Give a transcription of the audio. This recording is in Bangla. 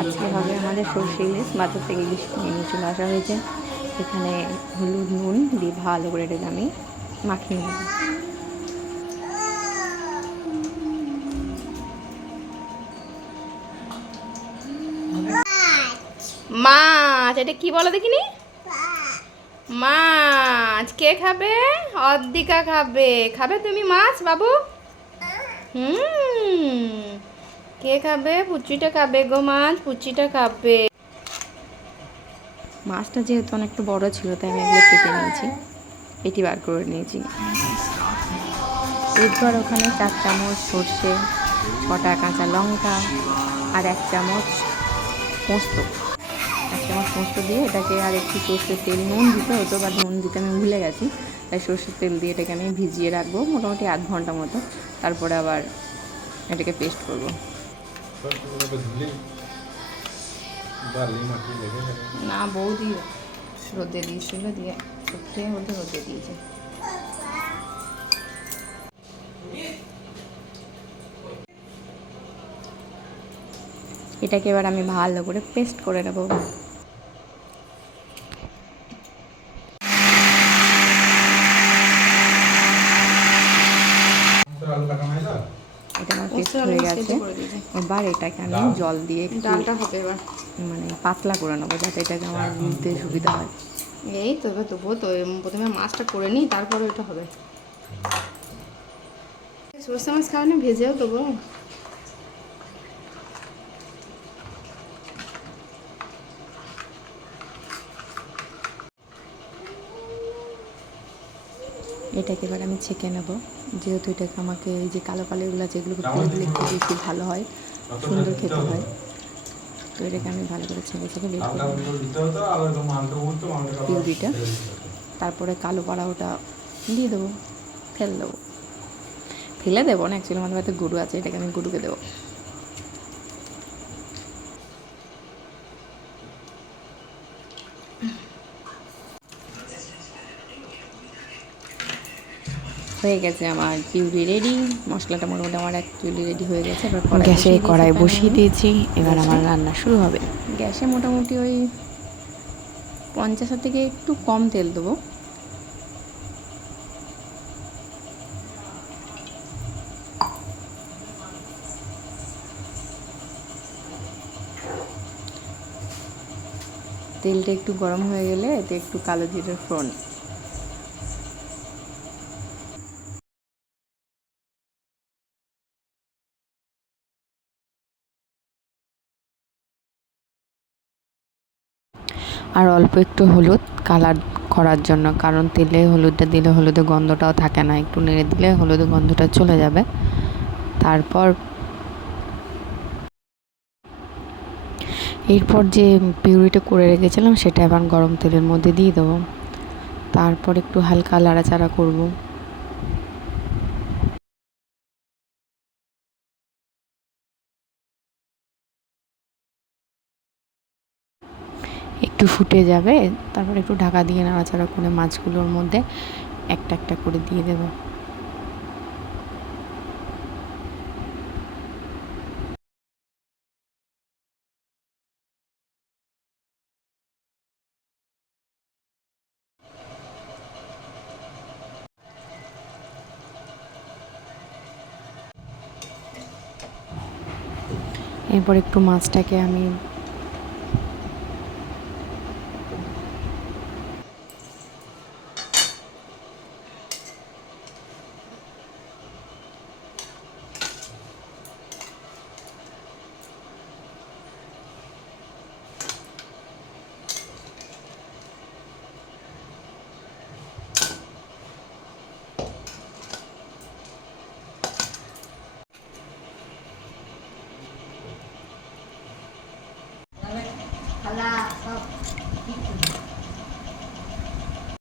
আজকে হবে আমাদের সর্ষে ইলিশ। বাজার থেকে ইলিশ নিয়ে চলে আসা হয়েছে। এখানে হলুদ নুন দিয়ে ভালো করে এটাকে আমি মাখিয়ে নেব। মাছ, এটা কি বলো দেখিনি? মাছ কে খাবে? অদ্দিকা খাবে। খাবে তুমি মাছ বাবু? কে খাবে? পুচিটা খাবে গো মাছ, পুচিটা খাবে। মাছটা যেহেতু অনেকটা বড় ছিল তাই আমি এগুলো কেটে নিয়েছি, পেটি বার করে নিয়েছি। এরপর ওখানে 4 চামচ সর্ষে, 6টা কাঁচা লঙ্কা আর 1 চামচ পোস্ত, 1 চামচ পোস্ত দিয়ে এটাকে আর একটু সর্ষের তেল, নুন দিতে হতো বা নুন দিতে আমি ভুলে গেছি, তাই সর্ষের তেল দিয়ে এটাকে আমি ভিজিয়ে রাখবো মোটামুটি 1/2 ঘন্টা মতো। তারপরে আবার এটাকে পেস্ট করবো। না, বৌদি রোদে দিয়েছিল, দিয়ে শুকিয়ে মধ্যে রোদে দিয়েছে। এটাকে এবার আমি ভালো করে পেস্ট করে নেব। এটা আমার পেস্ট হয়ে গেছে। এবার এটাকে আমি জল দিয়ে ডালটা হবে এবার মানে পাতলা করে নেবো, যাতে এটাকে আমার নিতে সুবিধা হয়। এই তো এবার দেবো তো, প্রথমে মাছটা করে নিই, তারপরে ওইটা হবে। সরষে মাছ খাওয়ানো ভেজেও দেবো। এটাকে এবার আমি ছেঁকে নেব, যেহেতু এটাকে আমাকে এই যে কালো কালো এগুলো আছে এগুলো তুলে দিলে একটু বেশি ভালো হয়, সুন্দর খেতে হয়। তো এটাকে আমি ভালো করে ছেঁকে ছেঁকে বের করব পিউরিটা। তারপরে কালো পাড়া ওটা দিয়ে দেবো, ফেলে দেবো। ফেলে দেবো না, অ্যাকচুয়ালি আমাদের বাড়িতে গরু আছে, এটাকে আমি গরুকে দেবো। হয়ে গেছে আমার পিউরি রেডি। মশলাটা মোটামুটি আমার অ্যাকচুয়ালি রেডি হয়ে গেছে। এবার গ্যাসে কড়াই বসিয়ে দিয়েছি, এবার আমার রান্না শুরু হবে। গ্যাসে মোটামুটি ওই 50 থেকে একটু কম তেল দেবো। তেলটা একটু গরম হয়ে গেলে এতে একটু কালো জিরার ফোড়ন, আর অল্প একটু হলুদ কালার করার জন্য, কারণ তেলে হলুদটা দিলে হলুদের গন্ধটাও থাকে না, একটু নেড়ে দিলে হলুদের গন্ধটা চলে যাবে। এরপর যে পিউরিটা করে রেখেছিলাম সেটা এবার গরম তেলের মধ্যে দিয়ে দেবো। তারপর একটু হালকা নাড়াচাড়া করব। একটু ফুটে যাবে, তারপর একটু ঢাকা দিয়ে নাড়াচাড়া করে মাছগুলোর মধ্যে একটা একটা করে দিয়ে দেব। এরপর একটু মাছটাকে আমি